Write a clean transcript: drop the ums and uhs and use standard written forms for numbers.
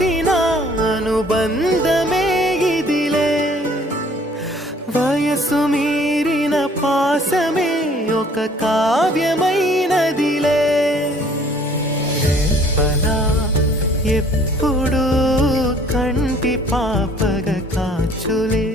రాసిన అనుబంధమే ఇదిలే వయసు మీరిన పాసమే ఒక కావ్యమైనదిలే రేపలా ఎప్పుడు కంటి పాపగ కాచులే